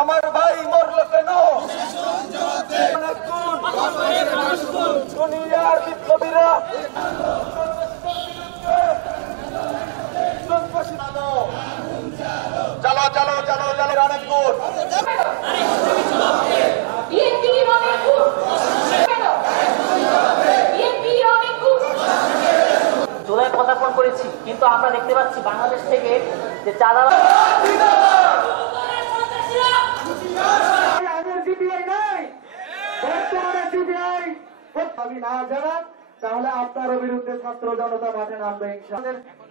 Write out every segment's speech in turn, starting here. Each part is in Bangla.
আমার ভাই মরল কেন? দুনিয়ার বিপ্লবীরা চলো চলো চলো চলো রানেপুর জুলাই পদার্পণ করেছি, কিন্তু আমরা দেখতে পাচ্ছি বাংলাদেশ থেকে যে চাঁদা আমি না জানান তাহলে আপনারও বিরুদ্ধে ছাত্র জনতা মাঠে নামবে।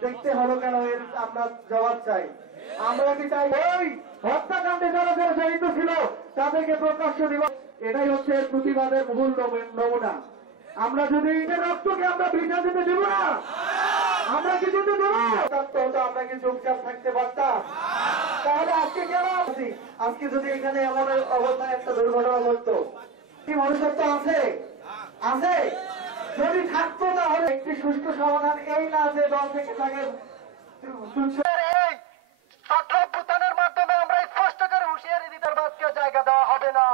দেখতে হলো কেন এর আমরা জবাব চাই। আমরা কি চাই ওই হত্যাকাণ্ডে যারা যারা জড়িত ছিল তাদেরকে প্রকাশ্য দিব? এটাই হচ্ছে এর প্রতিবাদের মূল নমুনা। আমরা যদি রক্তকে আমরা ভিটা দিতে দেব না, আমরা কি দিতে দেব? হতো আমরা কি চুপচাপ থাকতে পারতাম? তাহলে আজকে কেন আছি? আজকে যদি এখানে এমন অবস্থায় একটা দুর্ঘটনা ঘটতো, কি মনুষ্যত্ব আছে? আছে? যদি থাকতো তাহলে একটি সুষ্ঠু সমাধান এই না যে দল থেকে থাকে ভুটানের মাধ্যমে আমরা স্পষ্ট করে হুঁশিয়ারি দিতে বাদকে জায়গা দেওয়া হবে না।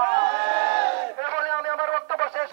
বলে আমি আমার বক্তব্য শেষ।